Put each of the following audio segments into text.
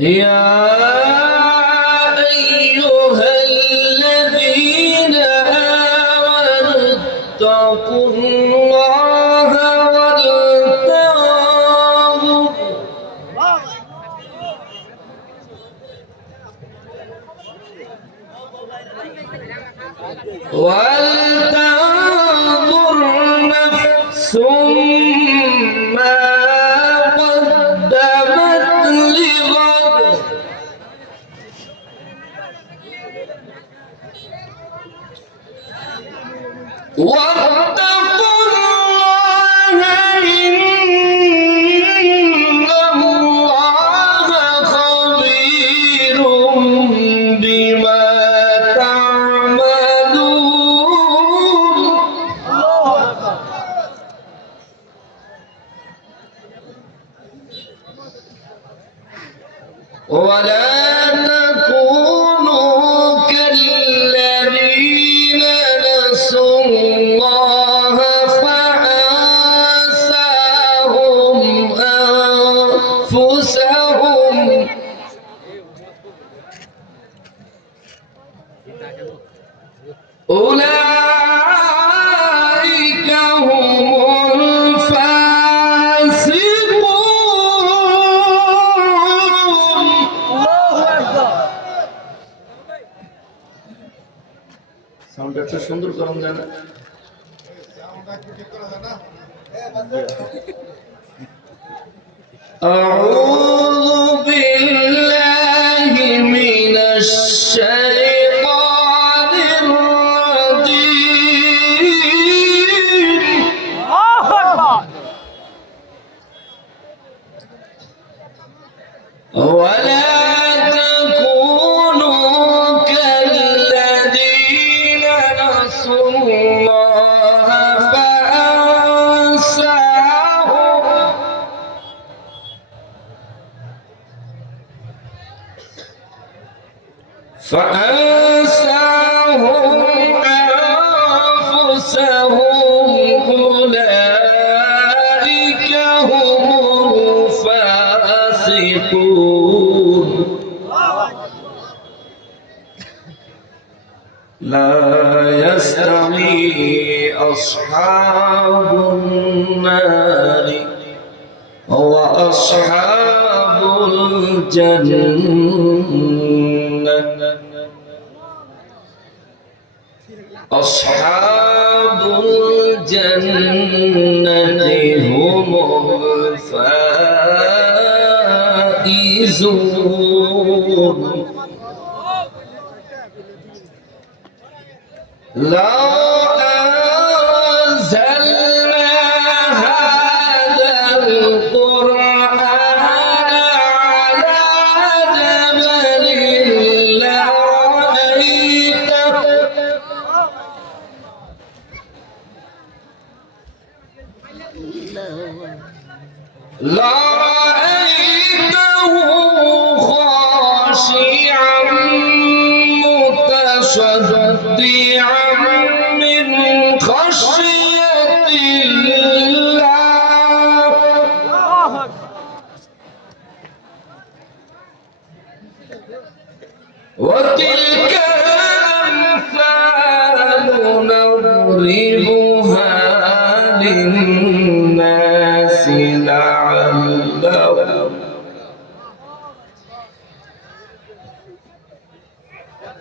يا أيها الذين آمنوا اتقوا الله ولتنظر نفس ما قدمت لغد واتقوا الله إن الله خبير بما ولا تكونوا كالذين نسوا الله فأنساهم أنفسهم أولئك هم সাউন্ডটা একটু সুন্দর করুন জানা أعوذ بالله من الشيطان الرجيم ولا فأنساهم أنفسهم أولئك هم الفاسقون لا يستوي أصحاب النار وأصحاب الجنة أصحاب الجنة هم الفائزون لو أنزلنا هذا القرآن على جبل لرأيته خاشعا متصدعا من خشية الله وتلك الأمثال نضربها للناس لعلهم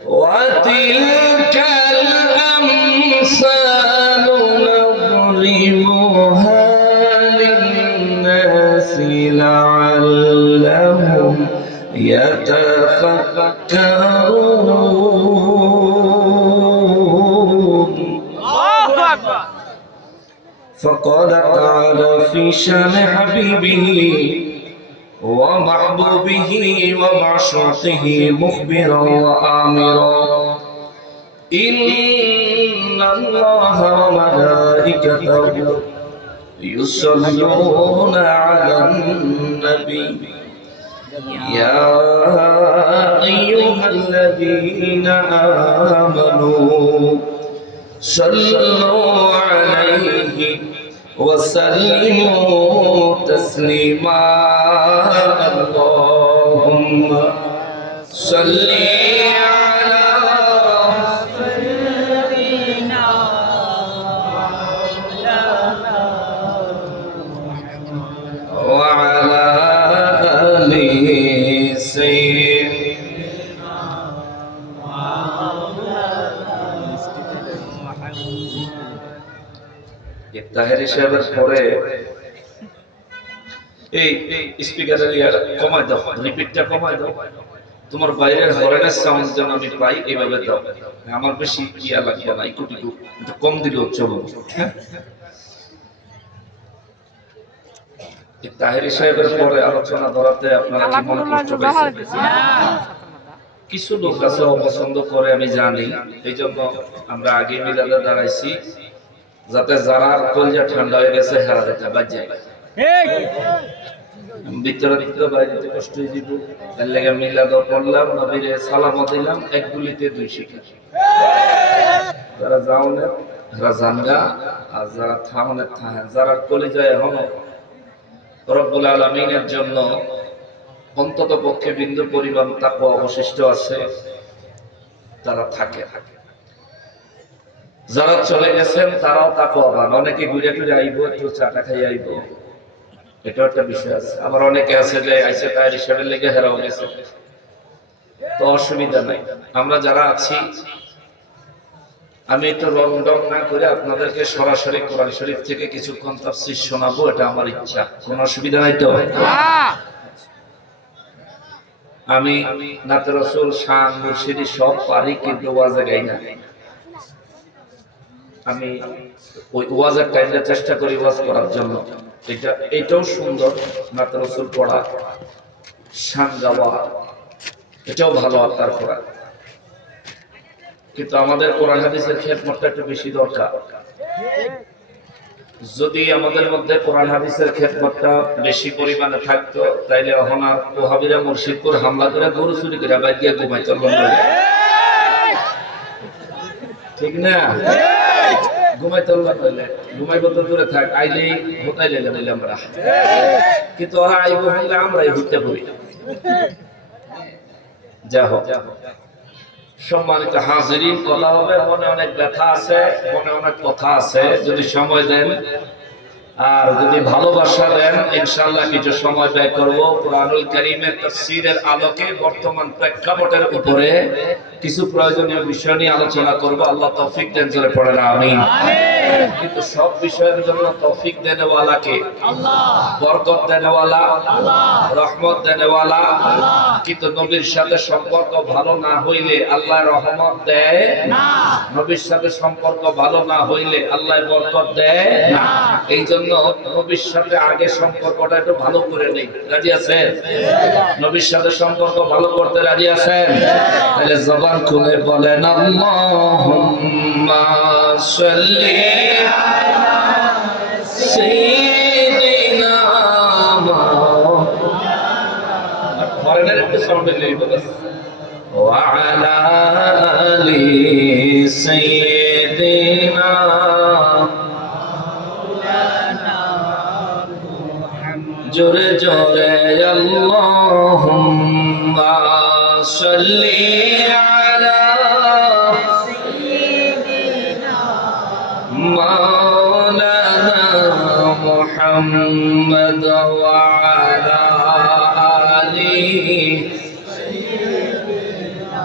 وتلك الأمثال نضربها للناس لعلهم يتفكرون فقال تعالى في شان حبيبه ومحبوبه ومعشوقه مخبرا وآمرا إن الله وملائكته يصلون على النبي يا أيها الذين آمنوا صلوا عليه وسلموا تسليما اللهم صل على وعلى آل سيدنا তাহেরি সাহেবের পরে এই স্পিকারের কমাই দাও, রিপিটটা কমাই দাও, তোমার বাইরের হরেনের সাউন্ড যেন আমি পাই, এইভাবে দাও। আমার বেশি ইয়া লাগবে না, একটু কম দিলেও চলবে। তাহেরি সাহেবের পরে আলোচনা ধরাতে আপনারা কি মনে কষ্ট পাইছেন? কিছু লোক আছে অপছন্দ করে, আমি জানি, এই জন্য আমরা আগে মিলাদে দাঁড়াইছি, যাতে যারা কলজা ঠান্ডা হয়ে গেছে হেরা যেতে বাজে ভিতরে ভিতরে বাইরে কষ্ট হয়ে যাব। তার লেগে মিলাদ পড়লাম, নবীরে সালাম দিলাম, এক গুলিতে দুই শিকার। যারা যাওনে যারা জানগা, আর যারা থামনে থাহেন, যারা কলিজায় এখন রব্বুল আলামিনের জন্য অন্তত পক্ষে বিন্দু পরিমাণ তাকওয়া অবশিষ্ট আছে, তারা থাকে। যারা চলে গেছেন তারাও তাকওয়াবান। অনেকে ঘুরে ঘুরে আইব, একটু চাটা খাই আইব, এটা একটা বিষয় আছে। আবার অনেকে আছে যে আইসে তাই হিসাবের লেগে হেরাও গেছে, তো অসুবিধা নাই। আমরা যারা আছি, আমি একটু রং ডং না করে আপনাদেরকে সরাসরি কোরআন শরীফ থেকে কিছুক্ষণ তাফসীর শোনাবো, এটা আমার ইচ্ছা। কোনো অসুবিধা নাই তো? আমি নাতে রাসূল, শান, মুর্শিদি সব পারি, কিন্তু ওয়াজে গাই না। আমি ওই ওয়াজের টাইমে চেষ্টা করি ওয়াজ করার জন্য। এটাও সুন্দর, নাতে রাসূল পড়া, শান গাওয়া, এটাও ভালো আত্মার করা। কিন্তু আমাদের কোরআন হাদিসের খেদমতটা একটু বেশি দরকার। যদি আমাদের মধ্যে কোরআন হাদিসের খেদমতটা বেশি পরিমাণে থাকতো, তাইলে এখন আর ওহাবিরা মুর্শিদপুর হামলা করে গরু চুরি করে বাইর দিয়ে ঘুমাইতো। ঠিক না? ঘুমাইতে ঘুমাইব তো দূরে থাক, আইলেই হোতাই লেগে নিলে আমরা। কিন্তু ওরা আইব হলে আমরাই হইতে পারি। যা হোক, সম্মানিত হাজিরিন, কথা হবে, মনে অনেক ব্যথা আছে, মনে অনেক কথা আছে। যদি সময় দেন আর যদি ভালোবাসা দেন, ইনশাআল্লাহ কিছু সময় ব্যয় করব কুরআনুল কারীমের তাফসীরের আলোকে বর্তমান প্রেক্ষাপটের উপরে কিছু প্রয়োজনীয় বিষয় নিয়ে আলোচনা করব। আল্লাহ তৌফিক দেন, জোরে পড়েন আমিন। কিন্তু সব বিষয়ের জন্য তৌফিক দেনেওয়ালা কে? আল্লাহ। বরকত দেনেওয়ালা আল্লাহ, রহমত দেনেওয়ালা আল্লাহ। কিন্তু নবীর সাথে সম্পর্ক ভালো না হইলে আল্লাহ রহমত দেয় না, নবীর সাথে সম্পর্ক ভালো না হইলে আল্লাহ বরকত দেয় না। এই জন্য নবীর সাথে আগে সম্পর্কটা একটু ভালো করে নেই। রাজি আছেন? নবীর সাথে সম্পর্ক ভালো করতে রাজি আছেন? তাহলে জবান খুলে বলেন আল্লাহুম্মা সাল্লি আলা সাইয়্যিদিনা মুহাম্মাদ। ফরেনের একটু সাউন্ড দিলেই বাস। ওয়া আলা আলি সাইয়্যিদিনা জোরে জোরে আল্লাহুম্মা সাল্লি আলা সাইয়্যিদিনা মাওলানা মুহাম্মদ ওয়া আলা আলিহি সাইয়্যিদিনা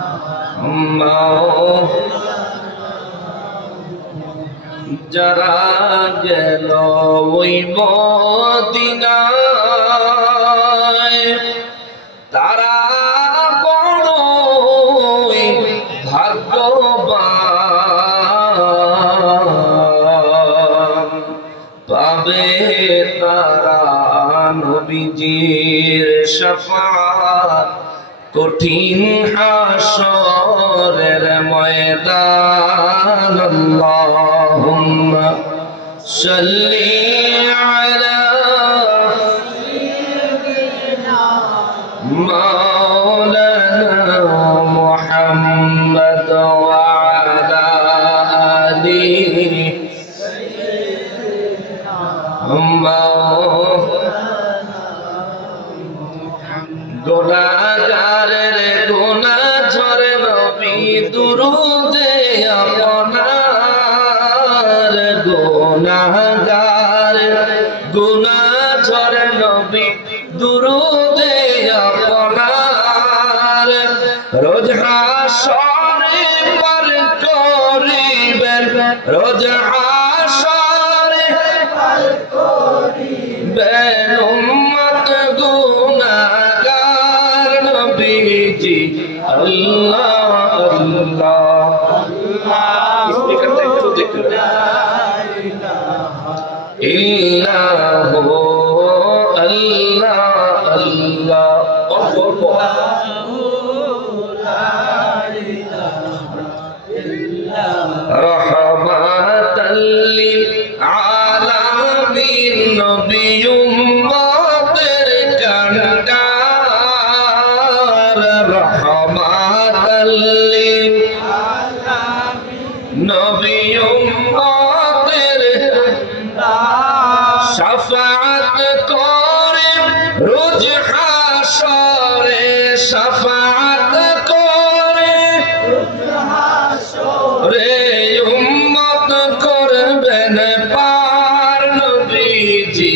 যারা গেল ওই মদিনায়, তারা বড়ই ভাগ্যবান, পাবে তারা নবীজির শাফাত কঠিন হাসরের ময়দান। আল্লাহুম্মা সাল্লি আলা সাইয়্যিদিনা মাওলানা মুহাম্মদ ওয়া আলা আলিহি সাইয়্যিদিনা মাওলানা মুহাম্মদ। নবী দুরুদে আপনার গুনাহগার গুনাহ ঝরে নবী দুরুদে আপনার রোজ হাশরে পার করিবেন রোজ হাশরে পার করিবেন উম্মত গুনাহগার নবীজি আল্লাহ আল্লাহ স্পিকারটা একটু দেখুন ইল্লাহু আল্লাহ আল্লাহ অল্প রহমাতাল লিল আলামিন নবী উম্মতের কান্ডার রহমাতাল লিল আলামিন নবী উম্মতের শাফাআত করেন রোজ হাশরে শাফাআত করে রোজ হাশরে উম্মত করবেন পার নবীজি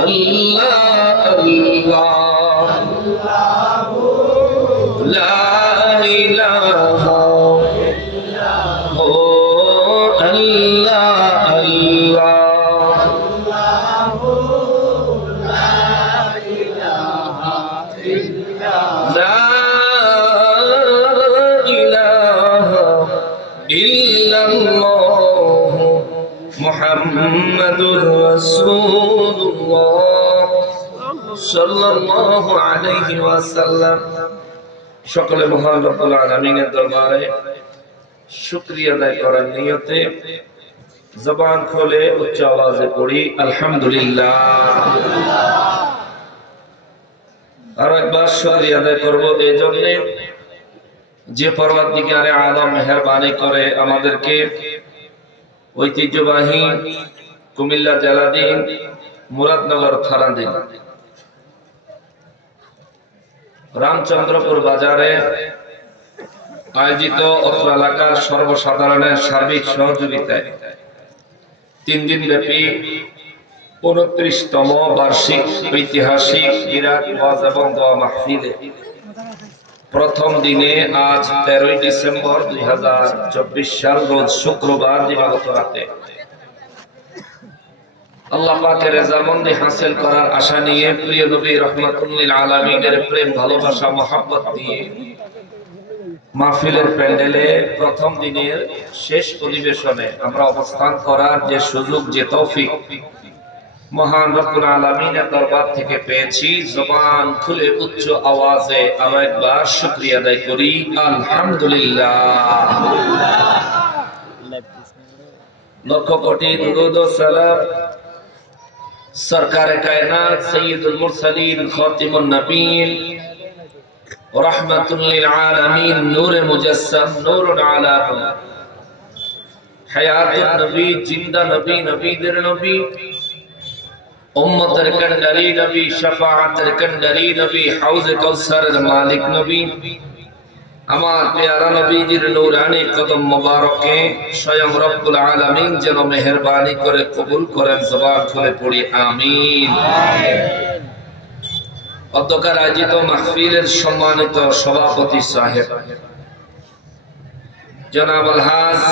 আল্লাহ আল্লাহ লা ইলাহা ইল্লাল্লাহ আল্লাহ আল্লাহ মুহাম্মাদুর রাসূলুল্লাহ সাল্লাল্লাহু আলাইহি ওয়াসাল্লাম। সকলে মহান রব্বুল আলামিনের দরবারে শুকরিয়া আদায় করার নিয়তে জবান খুলে উচ্চ আওয়াজে পড়ি আলহামদুলিল্লাহ। আর একবার শুকরিয়া আদায় করব এই জন্য যে পরওয়ারদিগারে আলম মেহেরবানি করে আমাদেরকে ঐতিহ্যবাহী কুমিল্লা জেলাধীন মুরাদনগর থানাধীন রামচন্দ্রপুর বাজারে আয়োজিত অত্র এলাকার সর্বসাধারণের সার্বিক সহযোগিতায় 3 দিন ব্যাপী 29তম বার্ষিক ঐতিহাসিক বিরাট ওয়াজ এবং দোয়া মাহফিলে প্রথম দিনে আজ 13 ডিসেম্বর 2024 সাল রোজ শুক্রবার দিবাগত রাতে আল্লাহ পাকের রেজামন্দি হাসিল করার আশা নিয়ে প্রিয় নবী রহমাতুল লিল আলামিনের প্রেম ভালোবাসা মহব্বত দিয়ে মাহফিলের প্যান্ডেলে প্রথম দিনের শেষ অধিবেশনে আমরা অবস্থান করার যে সুযোগ যে তৌফিক মহান রব্বুল আলামিনের দরবার থেকে পেয়েছি, জবান খুলে উচ্চ আওয়াজে আরো একবার শুকরিয়া আদায় করি আলহামদুলিল্লাহ। লক্ষ কোটি দুরূদ ও সালাম সরকারে কায়নাত সাইয়্যিদুল মুরসালিন খাতিমুন নবীন রাহমাতুল লিল আলামিন নূরে মুজাসসাম নূরুন আলা নূর হায়াতুন নবী জিন্দা নবী নবীদের নবী উম্মতের কান্ডারি নবী শাফাআতের কান্ডারি নবী হাউজে কাউসারের মালিক নবী আমার প্যারা নবীজির নূরানি কদম মোবারকে স্বয়ং রব্বুল আলামিন যেন মেহেরবানি করে কবুল করেন। জবান খুলে পড়ি আমিন। অধ্যকার আয়োজিত মাহফিলের সম্মানিত সভাপতি সাহেব জনাব আলহাজ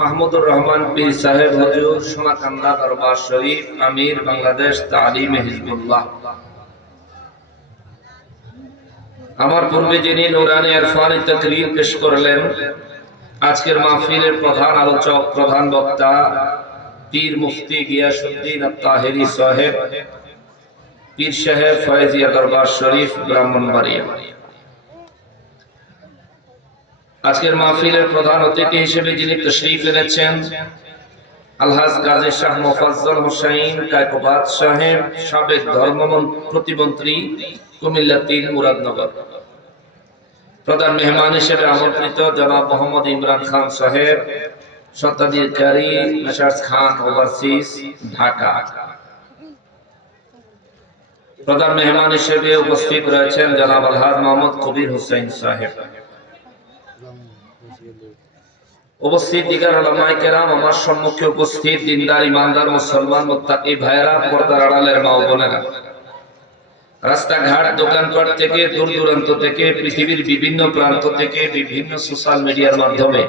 মাহমুদুর রহমান পীর সাহেব হুজুর সোনাকান্দা দরবার শরীফ আমির বাংলাদেশ তালিমে হিজবুল্লাহ, আমার পূর্বে যিনি নুরানি ইরফানি তাকরীর পেশ করলেন, আজকের মাহফিলের প্রধান আলোচক প্রধান বক্তা পীর মুফতি গিয়াসউদ্দিন আত-তাহেরি সাহেব পীর সাহেব ফয়েজিয়া দরবার শরীফ ব্রাহ্মণবাড়িয়া, আজকের মাহফিলের প্রধান অতিথি হিসেবে যিনি তশরীফ এনেছেন আলহাজ গাজী শাহ মোফাজ্জল হোসেন কায়কোবাদ সাহেব সাবেক ধর্ম প্রতিমন্ত্রী কুমিল্লা 3 মুরাদনগর, প্রধান মেহমান হিসেবে আমন্ত্রিত জনাব মোহাম্মদ ইমরান খান সাহেব স্বত্বাধিকারী মেসার্স খান ওভারসিজ ঢাকা, প্রধান মেহমান হিসেবে উপস্থিত রয়েছেন জনাব আলহাজ মোহাম্মদ কবির হোসেন সাহেব, উপস্থিত দিগার উলামায়ে কেরাম, আমার সম্মুখে উপস্থিত দিনদার ইমানদার মুসলমান মুত্তাকি ভাইরা, পর্দার আড়ালের মা ও বোনেরা, রাস্তাঘাট দোকানপাট থেকে দূর দূরান্ত থেকে পৃথিবীর বিভিন্ন প্রান্ত থেকে বিভিন্ন সোশ্যাল মিডিয়ার মাধ্যমে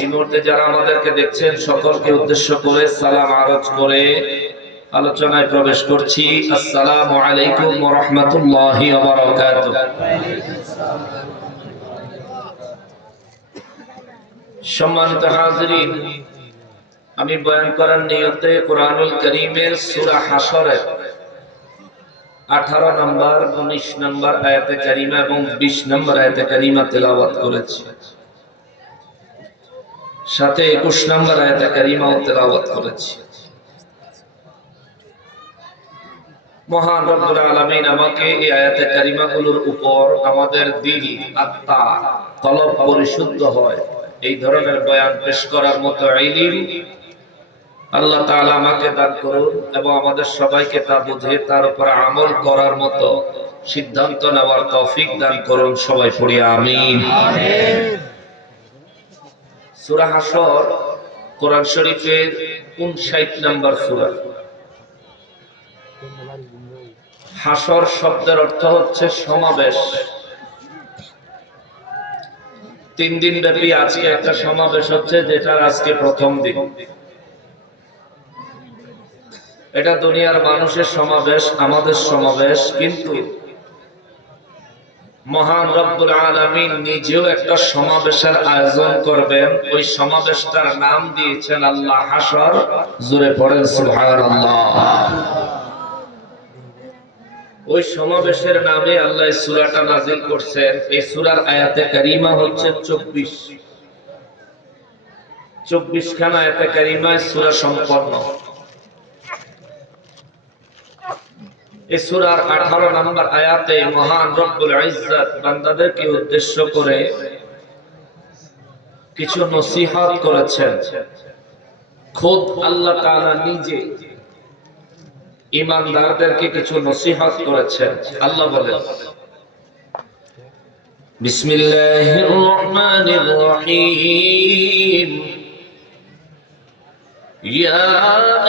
এই মুহূর্তে যারা আমাদেরকে দেখছেন, সকলকে উদ্দেশ্য করে সালাম আরজ করে আলোচনায় প্রবেশ করছি। আসসালামু আলাইকুম ওয়া রাহমাতুল্লাহি ওয়া বারাকাতুহু। সম্মানিত হাজিরিন, আমি বয়ান করার নিয়তে কুরআনুল কারীমের সূরা হাশরের 18 নম্বর, 19 নম্বর আয়াতে কারিমা এবং 20 নম্বর আয়াতে কারিমা তেলাওয়াত করেছি, সাথে 21 নম্বর আয়াতে কারিমাও তেলাওয়াত করেছি। মহান রব্বুল আলামিন আমাকে এই আয়াতে কারিমাগুলোর উপর আমাদের দিল, আত্মা, কলব পরিশুদ্ধ হয় এই ধরনের বয়ান পেশ করার মতো ইলম আল্লাহ তাআলা আমাকে দান করুন এবং আমাদের সবাইকে তা বুঝে তার উপর আমল করার মতো সিদ্ধান্ত নেওয়ার তৌফিক দান করুন। সবাই পড়ি আমিন। সূরা হাশর কোরআন শরীফের 59 নম্বর সূরা। হাশর শব্দের অর্থ হচ্ছে সমাবেশ। 3 দিন ব্যাপী আজকে একটা সমাবেশ হচ্ছে, যেটার আজকে প্রথম দিন। এটা দুনিয়ার মানুষের সমাবেশ, আমাদের সমাবেশ, কিন্তু মহান রব্বুল আলামিন নিজেও একটা সমাবেশের আয়োজন করবেন। ওই সমাবেশটার নাম দিয়েছেন আল্লাহ হাশর। জোরে পড়েন সুবহানাল্লাহ। ওই সমাবেশের নামে আল্লাহ এই সূরাটা নাযিল করছেন। এই সূরার আয়াতে কারিমা হচ্ছে 24 খানা আয়াতে কারিমায় সূরা সম্পন্ন। এই সূরার 18 নম্বর আয়াতে মহান রব্বুল ইজ্জত বান্দাদেরকে উদ্দেশ্য করে কিছু নসিহত করেছেন। খোদ আল্লাহ তাআলা নিজে ঈমানদারদেরকে কিছু নসিহত করেছেন। আল্লাহ বলেন, বিসমিল্লাহির রহমানির রহিম, يا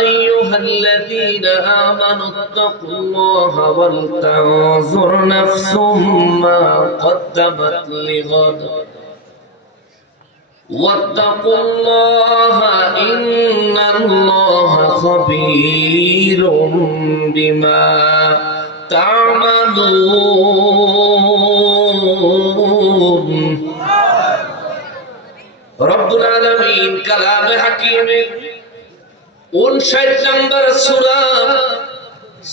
أيها الذين آمنوا اتقوا الله ولتنظر نفس ما قدمت لغد واتقوا الله إن الله خبير بما تعملون। رب العالمين كلام حكيم 59 নম্বর সূরা,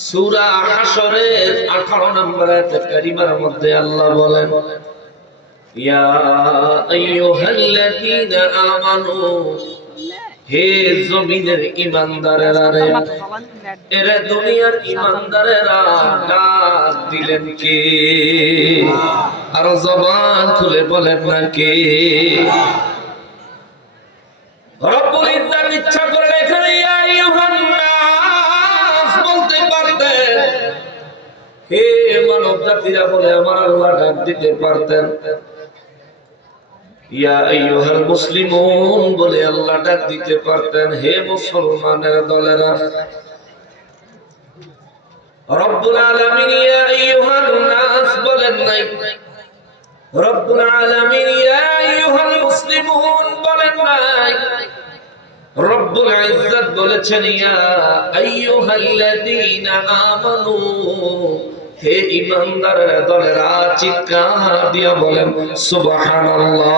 সূরা হাশরের 18 নম্বর আয়াতে কারিমার মধ্যে আল্লাহ বলেন, ইয়া আইয়ুহাল্লাযীনা আমানু, হে জমিনের ঈমানদারেরা রে, এরে দুনিয়ার ঈমানদারেরা, ডাক দিলেন কে? আর জবান খুলে বলেন না কে? রব্বুল ইজ্জত ইচ্ছা করে এখানে ইয়া আইয়ুহান নাস বলতে পারতেন, হে মানব জাতিরা বলে আমার আল্লাহ ডাক দিতে পারতেন। ইয়া আইয়ুহাল মুসলিমুন বলে আল্লাহ ডাক দিতে পারতেন, হে মুসলমানের দলেরা। রব্বুল আলামিন ইয়া আইয়ুহান নাস বলেন নাই, রব্বুল আলামিন ইয়া আইয়ুহাল মুসলিমুন বলেন নাই। রব্বুল ইজ্জত বলেছেন ইয়া আইয়ুহাল্লাযীনা আমানু, হে ঈমানদারের দলেরা। চিৎকার দিয়ে বলেন সুবহানাল্লাহ।